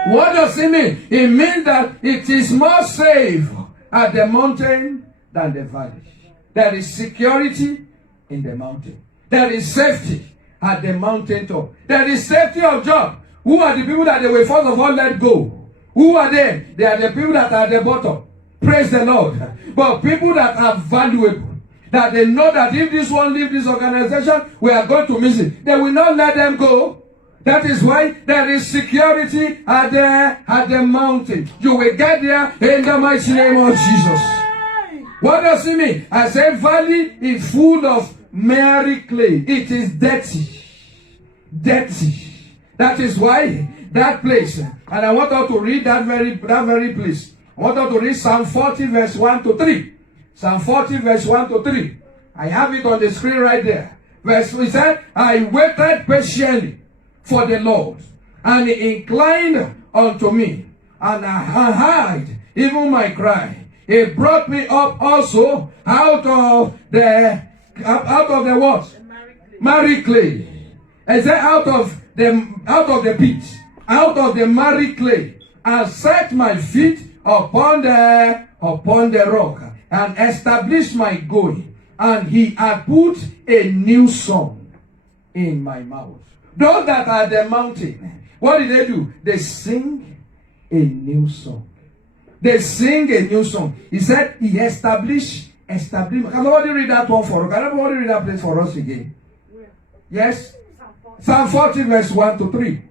What does it mean? It means that it is more safe at the mountain than the valley. There is security in the mountain. There is safety at the mountain top. There is safety of job. Who are the people that they will first of all let go? Who are they? They are the people that are at the bottom. Praise the Lord. But people that are valuable, that they know that if this one leaves this organization, we are going to miss it. They will not let them go. That is why there is security at the mountain. You will get there in the mighty name of Jesus. What does it mean? I said valley is full of miry clay. It is dirty. Dirty. That is why that place, and I want us to read that very place. I want us to read Psalm 40 verse 1 to 3. Psalm 40 verse 1 to 3. I have it on the screen right there. Verse 3 said, I waited patiently for the Lord, and He inclined unto me, and I heard even my cry. He brought me up also out of the what? Miry clay. I said out of the pit, out of the miry clay, and set my feet upon the rock, and established my going. And He had put a new song in my mouth. Those that are at the mountain, what did they do? They sing a new song. They sing a new song. He said He established. Can somebody read that one for us? Can somebody read that place for us again? Yes? Psalm 40 verse 1 to 3.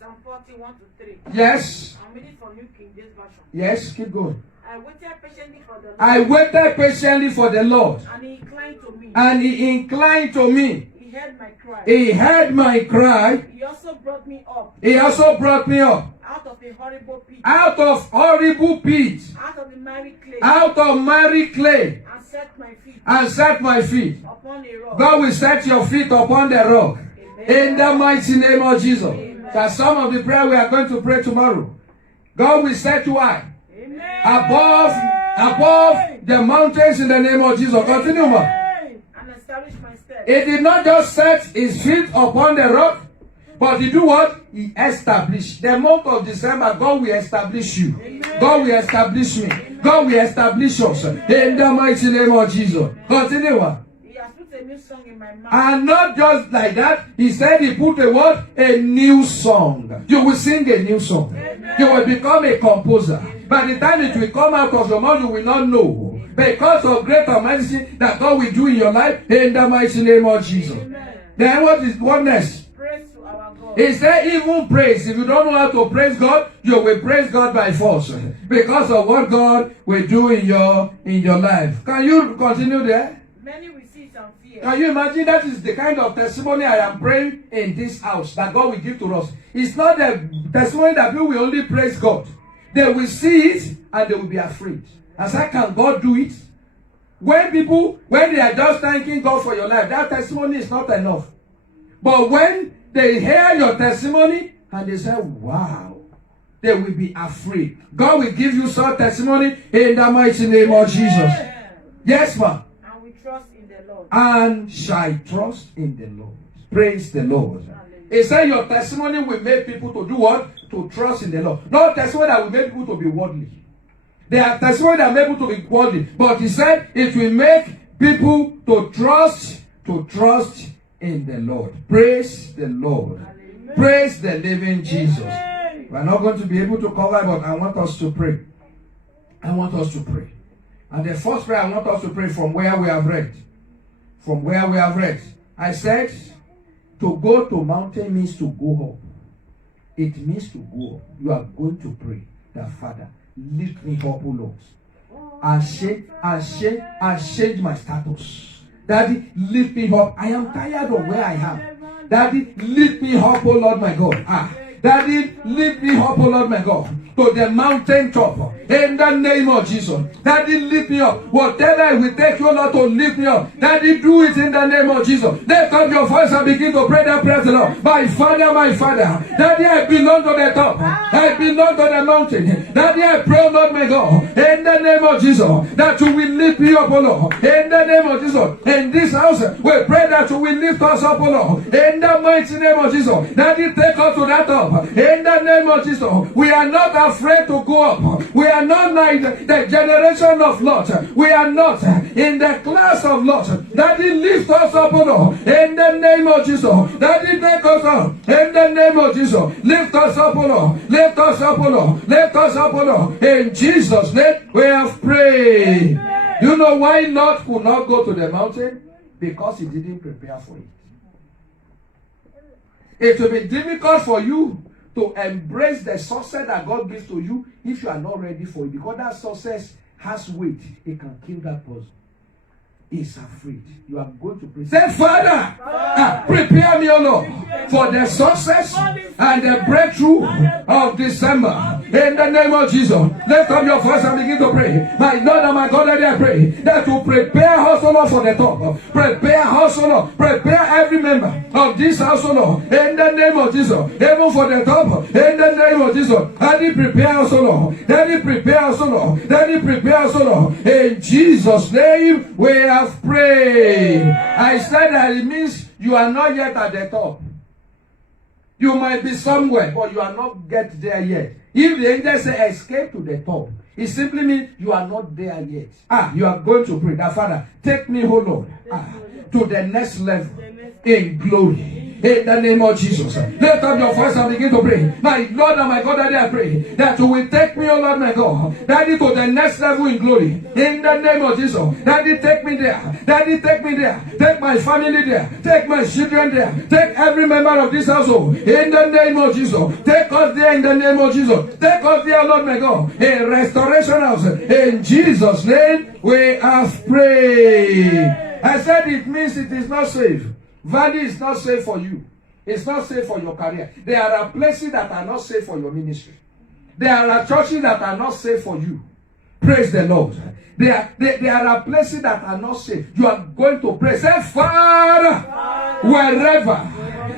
Psalm 41 to 3. Yes? I'm reading from New King James Version. Yes, keep going. I waited patiently for the Lord. I waited patiently for the Lord. And He inclined to me. And He inclined to me. He heard my cry. He heard my cry. He also brought me up. He also brought me up. Out of a horrible pit. Out of horrible pit. Out of the miry clay. Out of miry clay. And set my feet. And set my feet. Upon a rock. God will set your feet upon the rock. Amen. In the mighty name of Jesus. Amen. That's some of the prayer we are going to pray tomorrow. God will set you high. Amen. Above the mountains in the name of Jesus. Continue, ma. And establish my steps. He did not just set His feet upon the rock, but He do what? He established. The month of December, God will establish you. Amen. God will establish me. God will establish us. In the mighty name of Jesus. Continue. He has put a new song in my mouth. And not just like that, he said he put a what? A new song. You will sing a new song. Amen. You will become a composer. By the time it will come out of your mouth, you will not know. Because of greater mercy that God will do in your life, in the mighty name of Jesus. Amen. Then what next? Praise to our God. He said even praise. If you don't know how to praise God, you will praise God by force. Because of what God will do in your life. Can you continue there? Many will see it and fear. Can you imagine that is the kind of testimony I am praying in this house that God will give to us? It's not the testimony that we will only praise God. They will see it and they will be afraid. I said, can God do it? When they are just thanking God for your life, that testimony is not enough. But when they hear your testimony and they say, wow, they will be afraid. God will give you some testimony in the mighty name of Jesus. Yes, ma'am. And we trust in the Lord. And shall trust in the Lord. Praise the Lord. He said your testimony will make people to do what? To trust in the Lord. Not testimony that will make people to be worldly. There are testimony that make people to be worldly. But he said it will make people to trust in the Lord. Praise the Lord. Amen. Praise the living Jesus. Amen. We are not going to be able to cover, but I want us to pray. I want us to pray. And the first prayer I want us to pray from where we have read. From where we have read. I said, to go to mountain means to go up. It means to go up. You are going to pray that, Father, lift me up, O Lord. And change my status. Daddy, lift me up. I am tired of where I am. Daddy, lift me up, O Lord my God. Daddy, lift me up, O Lord my God, to the mountain top. In the name of Jesus. Daddy, lift me up. Whatever I will take you, Lord, to lift me up. Daddy, do it in the name of Jesus. Lift up your voice and begin to pray that prayer, Lord. My Father. Daddy, I belong to the top. I belong to the mountain. Daddy, I pray, Lord my God, in the name of Jesus, that you will lift me up, O Lord. In the name of Jesus. In this house, we pray that you will lift us up, O Lord. In the mighty name of Jesus. Daddy, take us to that top. In the name of Jesus. We are not afraid to go up. We are not like the generation of Lot. We are not in the class of Lot. Daddy, lift us up, O Lord. In the name of Jesus. Daddy, take us up. In the name of Jesus. Lift us up, O Lord. Lift us up, O Lord. Lift us up, O Lord. In Jesus' name we have prayed. Amen. You know why Lot could not go to the mountain? Because he didn't prepare for it. It will be difficult for you to embrace the success that God gives to you if you are not ready for it. Because that success has weight. It can kill that person. He's afraid. You are going to pray. Say, Father, prepare me, O Lord, for the success and the breakthrough of December. In the name of Jesus. Lift up your voice and begin to pray. My Lord and my God, I pray that you prepare us, O Lord, for the top. Prepare us, O Lord. Prepare every member of this house, O Lord. In the name of Jesus. Even for the top. In the name of Jesus. Daddy, prepare us, O Lord. Daddy, prepare us, O Lord. Daddy, prepare us, O Lord. In Jesus' name we have prayed. I said that it means you are not yet at the top. You might be somewhere, but you are not get there yet. If the angel say escape to the top, it simply means you are not there yet. You are going to pray that, Father, take me, oh Lord, to the next level in glory. In the name of Jesus. Lift up your voice and begin to pray. My Lord and my God, Daddy, I pray that you will take me, oh Lord, my God, Daddy, to the next level in glory. In the name of Jesus. Daddy, take me there. Daddy, take me there. Take my family there. Take my children there. Take every member of this household. In the name of Jesus. Take us there in the name of Jesus. Take us there, Lord, my God. A restoration house. In Jesus' name, we have prayed. I said it means it is not safe. Valley is not safe for you. It's not safe for your career. There are places that are not safe for your ministry. There are churches that are not safe for you. Praise the Lord. There are places that are not safe. You are going to pray. Say, Father, wherever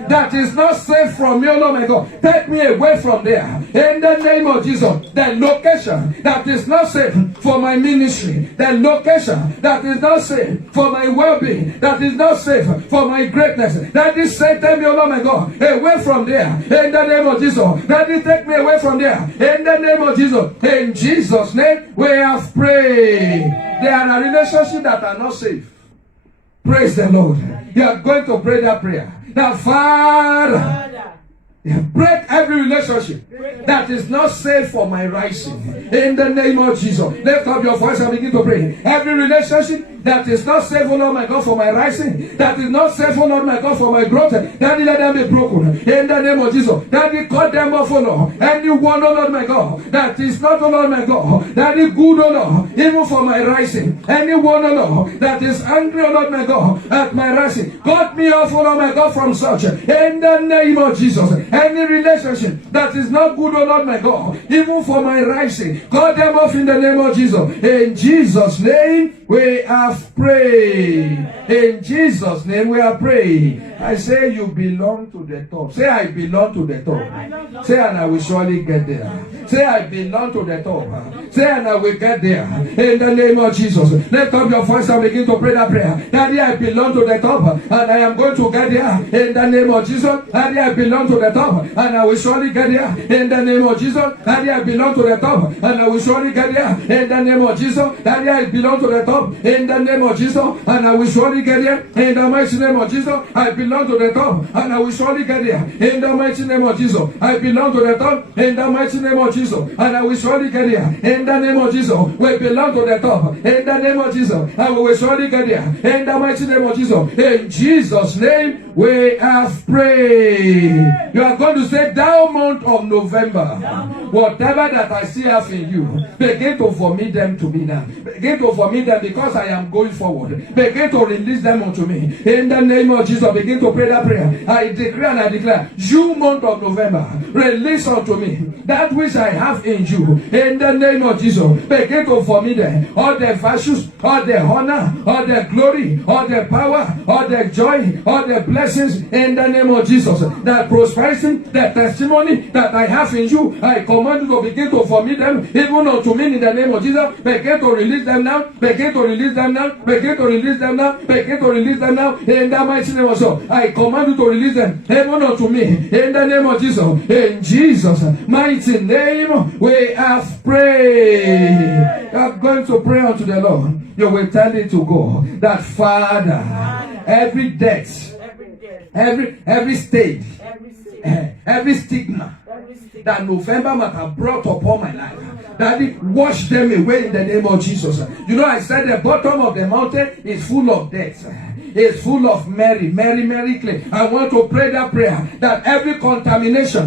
that is not safe from you, Lord my God, take me away from there. In the name of Jesus, the location that is not safe for my ministry, the location that is not safe for my well-being, that is not safe for my greatness, that is Satan, me, Lord my God, away from there. In the name of Jesus, that is take me away from there. In the name of Jesus, in Jesus' name, we have prayed. There are relationships that are not safe. Praise the Lord. You are going to pray that prayer. That Father, break every relationship that is not safe for my rising. In the name of Jesus. Lift up your voice and begin to pray. Every relationship that is not safe, oh Lord my God, for my rising, that is not safe, oh Lord my God, for my growth, Daddy, let them be broken. In the name of Jesus. Daddy, cut them off, oh Lord. Anyone, oh Lord my God, that is not, oh Lord my God, Daddy, good, oh Lord, even for my rising. Anyone, oh Lord, that is angry, oh Lord my God, at my rising. Cut me off, oh Lord my God, from such. In the name of Jesus. Any relationship that is not good, oh Lord my God, even for my rising, cut them off in the name of Jesus. In Jesus' name we have prayed. In Jesus' name we are praying. I say you belong to the top. Say I belong to the top. Say and I will surely get there. Say I belong to the top. Say and I will get there. In the name of Jesus. Lift up your voice and begin to pray that prayer. Daddy, I belong to the top and I am going to get there. In the name of Jesus. Daddy, I belong to the top and I will surely get there. In the name of Jesus. Daddy, I belong to the top and I will surely get there. In the name of Jesus. Daddy, I belong to the top. In the name of Jesus. And I will surely get there. In the mighty name of Jesus. I belong to the top and I will surely get there. In the mighty name of Jesus. I belong to the top. In the mighty name of Jesus. And I will surely get there. In the name of Jesus. We belong to the top. In the name of Jesus. And we will surely get there. In the mighty name of Jesus. In Jesus' name we have prayed. You are going to say, thou month of November, whatever that I still have in you, begin to vomit them to me now. Begin to vomit them because I am going forward. Begin to release them unto me. In the name of Jesus, begin to pray that prayer. I decree and I declare, you month of November, release unto me that which I have in you. In the name of Jesus, begin to vomit them. All the virtues, all the honor, all the glory, all the power, all the joy, all the blessings in the name of Jesus. That prosperity, that testimony that I have in you, I command you to begin to vomit them, even unto me in the name of Jesus. Begin to release them now. Begin to release them now. Begin to release them now. Begin to release them now. In the mighty name of Jesus, I command you to release them, even unto me in the name of Jesus. In Jesus' mighty name, we have prayed. You are going to pray unto the Lord. You will tell it to go. That Father, every death, every stage, every stigma that November might have brought upon my life, Daddy, wash them away in the name of Jesus. You know, I said the bottom of the mountain is full of death. It's full of Mary clay. I want to pray that prayer that every contamination,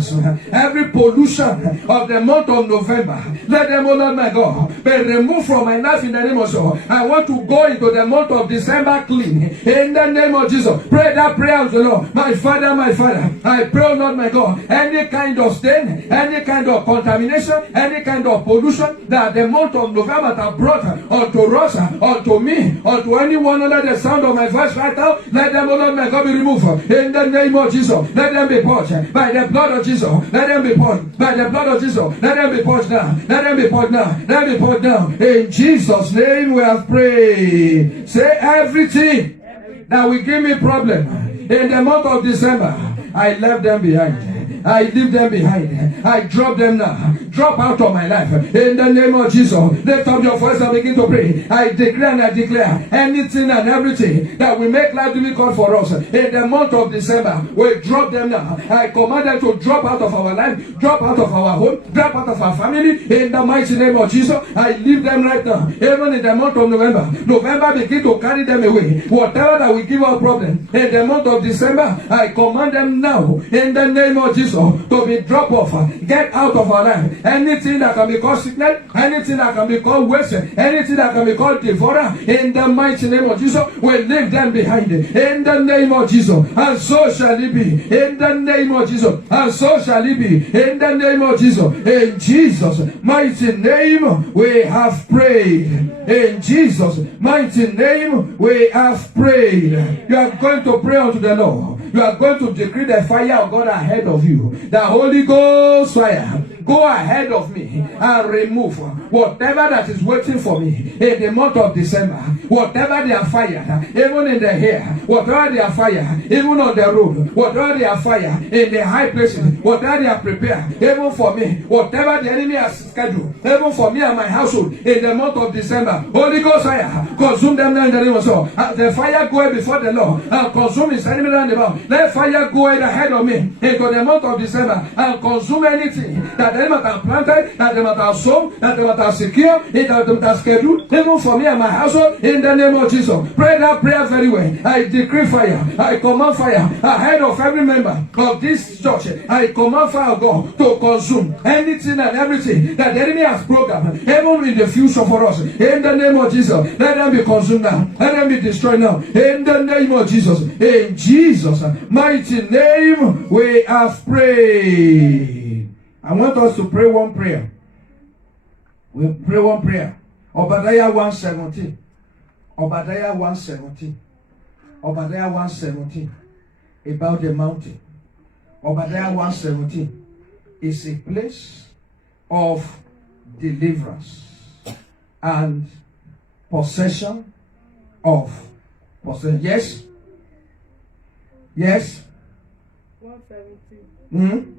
every pollution of the month of November, let them, oh Lord my God, be removed from my life in the name of Jesus. I want to go into the month of December clean in the name of Jesus. Pray that prayer to the Lord. My Father, I pray, oh Lord my God, any kind of stain, any kind of contamination, any kind of pollution that the month of November have brought unto us, unto me, unto anyone under the sound of my voice right now, let them, oh Lord my God, be removed in the name of Jesus. Let them be purged by the blood of Jesus. Let them be purged by the blood of Jesus. Let them be purged now. Let them be purged now. Let them be purged now. In Jesus' name we have prayed. Say everything that will give me problem in the month of December, I left them behind. I leave them behind. I drop them now. Drop out of my life. In the name of Jesus. Lift up your voice and begin to pray. I declare and I declare anything and everything that will make life difficult for us in the month of December, we drop them now. I command them to drop out of our life, drop out of our home, drop out of our family. In the mighty name of Jesus, I leave them right now. Even in the month of November begin to carry them away. Whatever that will give us problem in the month of December, I command them now in the name of Jesus to be drop off. Get out of our life. Anything that can be called sickness, anything that can be called waste, anything that can be called devourer, in the mighty name of Jesus, we leave them behind. In the name of Jesus, and so shall it be. In the name of Jesus, and so shall it be. In the name of Jesus, in Jesus' mighty name, we have prayed. In Jesus' mighty name, we have prayed. You are going to pray unto the Lord. You are going to decree the fire of God ahead of you. The Holy Ghost fire. go ahead of me and remove whatever that is waiting for me in the month of December. Whatever they are fired, even in the air, whatever they are fired, even on the road, whatever they are fired in the high places, whatever they are prepared, even for me, whatever the enemy has scheduled, even for me and my household in the month of December. Holy Ghost fire, consume them now in the name of God. The fire go before the Lord and consume his enemy round about. Let fire go ahead of me into the month of December and consume anything that they might have planted, that they might have sown, that they might have secured, that they might have scheduled, even for me and my household in the name of Jesus. Pray that prayer very well. I decree fire, I command fire ahead of every member of this church. I command fire of God to consume anything and everything that the enemy has programmed, even in the future for us. In the name of Jesus, let them be consumed now. Let them be destroyed now. In the name of Jesus. In Jesus' mighty name, we have prayed. I want us to pray one prayer. We pray one prayer. Obadiah 1:17. Obadiah 1:17. Obadiah 1:17. About the mountain. Obadiah 1:17 is a place of deliverance and possession of possession. Yes? Yes? 1:17.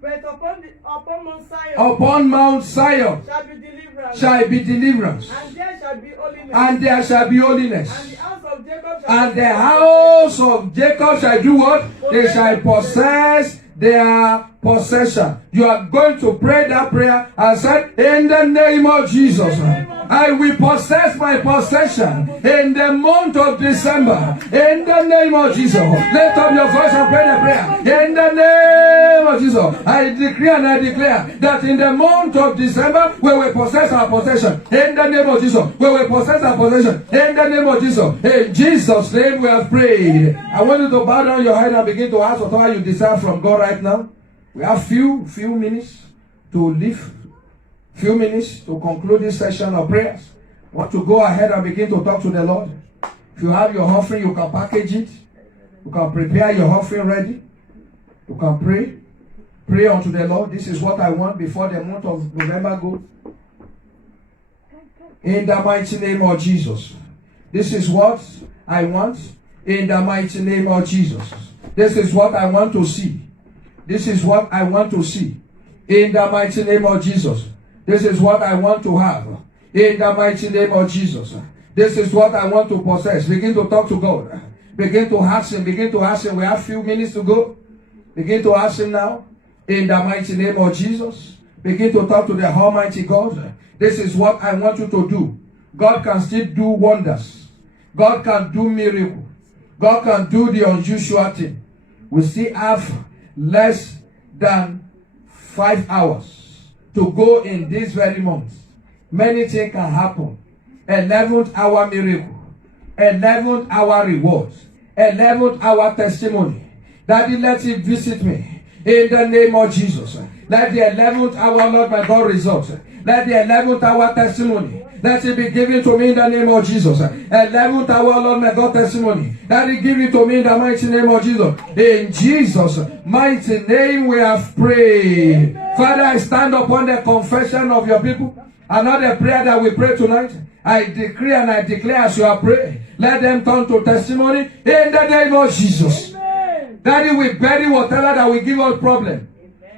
But upon Mount Zion, Upon Mount Zion shall be deliverance, shall be deliverance, and there shall be holiness, and there shall be holiness. and the house of Jacob shall And the house of Jacob shall do what? They shall possess their possession. You are going to pray that prayer and say, in the name of Jesus, I will possess my possession in the month of December. In the name of Jesus. Lift up your voice and pray the prayer. In the name of Jesus. I decree and I declare that in the month of December, we will possess our possession. In the name of Jesus. We will possess our possession. In the name of Jesus. In Jesus' name we have prayed. I want you to bow down your head and begin to ask whatever you desire from God right now. We have few minutes to leave. Few minutes to conclude this session of prayers. Want to go ahead and begin to talk to the Lord. If you have your offering, you can package it. You can prepare your offering ready. You can pray. Pray unto the Lord. This is what I want before the month of November goes. In the mighty name of Jesus. This is what I want. In the mighty name of Jesus. This is what I want to see. This is what I want to see. In the mighty name of Jesus. This is what I want to have. In the mighty name of Jesus. This is what I want to possess. Begin to talk to God. Begin to ask Him. Begin to ask Him. We have a few minutes to go. Begin to ask Him now. In the mighty name of Jesus. Begin to talk to the Almighty God. This is what I want you to do. God can still do wonders. God can do miracles. God can do the unusual thing. We still have less than 5 hours to go in this very month. Many things can happen. 11th hour miracle, 11th hour reward, 11th hour testimony. Daddy, let it visit me in the name of Jesus. Let the 11th hour, Lord my God, result. Let the 11th hour testimony, let it be given to me in the name of Jesus. 11th hour, Lord my God, testimony. Let it give it to me in the mighty name of Jesus. In Jesus' mighty name we have prayed. Father, I stand upon the confession of your people. Another prayer that we pray tonight. I decree and I declare as you are praying. Let them turn to testimony in the name of Jesus. Daddy, we bury whatever that will give us problem.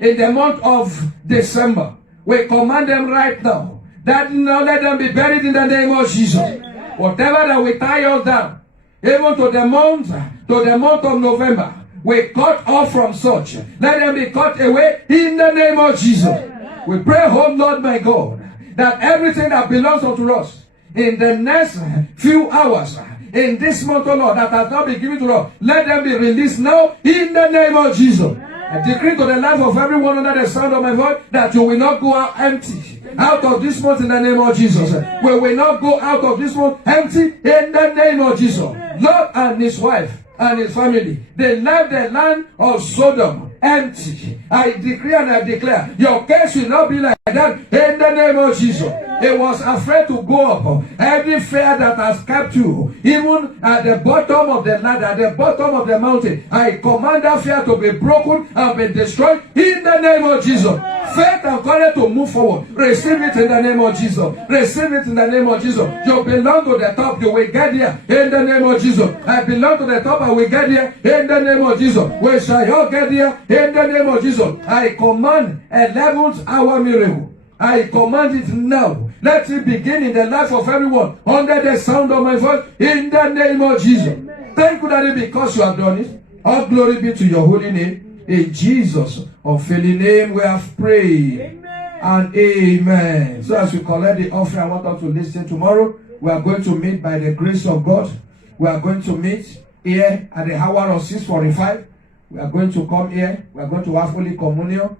In the month of December, we command them right now. Daddy, now let them be buried in the name of Jesus. Whatever that will tie us down, even to the month of November, we cut off from such. Let them be cut away in the name of Jesus. We pray, oh Lord my God, that everything that belongs unto us in the next few hours, in this month, oh Lord, that has not been given to us, let them be released now in the name of Jesus. I decree to the life of everyone under the sound of my voice that you will not go out empty out of this month in the name of Jesus. We will not go out of this month empty in the name of Jesus. Lord and his wife and his family, they left the land of Sodom empty. I decree and I declare, your case will not be like that in the name of Jesus. He was afraid to go up. Every fear that has kept you, even at the bottom of the ladder, at the bottom of the mountain, I command that fear to be broken and be destroyed in the name of Jesus. Faith and courage to move forward. Receive it in the name of Jesus. Receive it in the name of Jesus. You belong to the top. You will get here in the name of Jesus. I belong to the top. I will get here in the name of Jesus. We shall all get here in the name of Jesus. I command 11th hour miracle. I command it now. Let it begin in the life of everyone under the sound of my voice in the name of Jesus. Amen. Thank you, Daddy, because you have done it. All glory be to your holy name. In Jesus' unfailing name we have prayed. Amen. And amen. So as we collect the offering, I want us to listen tomorrow. We are going to meet by the grace of God. We are going to meet here at the hour of 6:45. We are going to come here. We are going to have Holy Communion.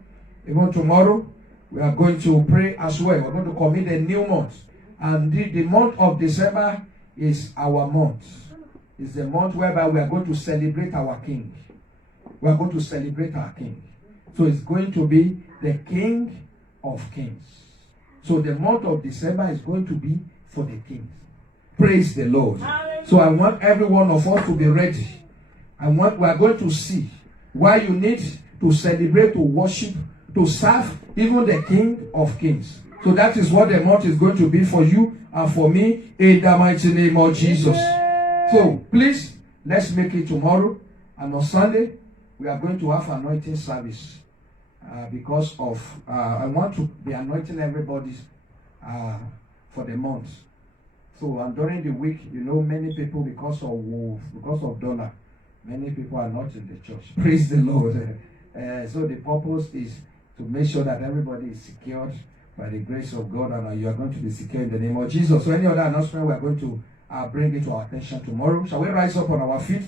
Even tomorrow, we are going to pray as well. We're going to commit a new month. And the month of December is our month. It's the month whereby we are going to celebrate our King. We are going to celebrate our King. So it's going to be the King of Kings. So the month of December is going to be for the kings. Praise the Lord. So I want every one of us to be ready. We are going to see why you need to celebrate, to worship, to serve even the King of Kings. So that is what the month is going to be for you and for me in the mighty name of Jesus. So please, let's make it tomorrow. And on Sunday, we are going to have anointing service because of, I want to be anointing everybody for the month. So and during the week, you know, many people, because of dollar, many people are not in the church. Praise the Lord. So the purpose is to make sure that everybody is secured by the grace of God, and you are going to be secure in the name of Jesus. So any other announcement, we are going to bring it to our attention tomorrow. Shall we rise up on our feet?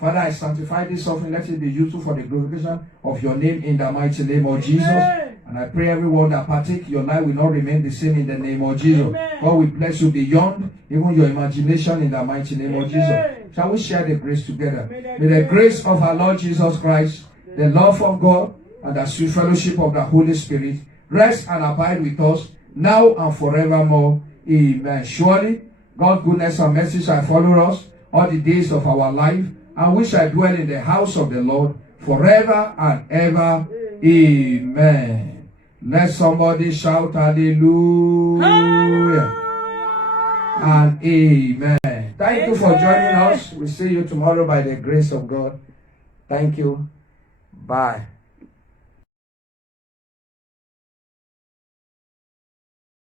Father, I sanctify this offering. Let it be useful for the glorification of your name in the mighty name of Jesus. And I pray everyone that partake, your life will not remain the same in the name of Jesus. Amen. God will bless you beyond even your imagination in the mighty name of Jesus. Shall we share the grace together? May the grace of our Lord Jesus Christ, the love of God, and the sweet fellowship of the Holy Spirit rest and abide with us now and forevermore. Amen. Surely, God's goodness and mercy shall follow us all the days of our life, and we shall dwell in the house of the Lord forever and ever. Amen. Let somebody shout hallelujah. And amen. Thank you for joining us. We'll see you tomorrow by the grace of God. Thank you. Bye.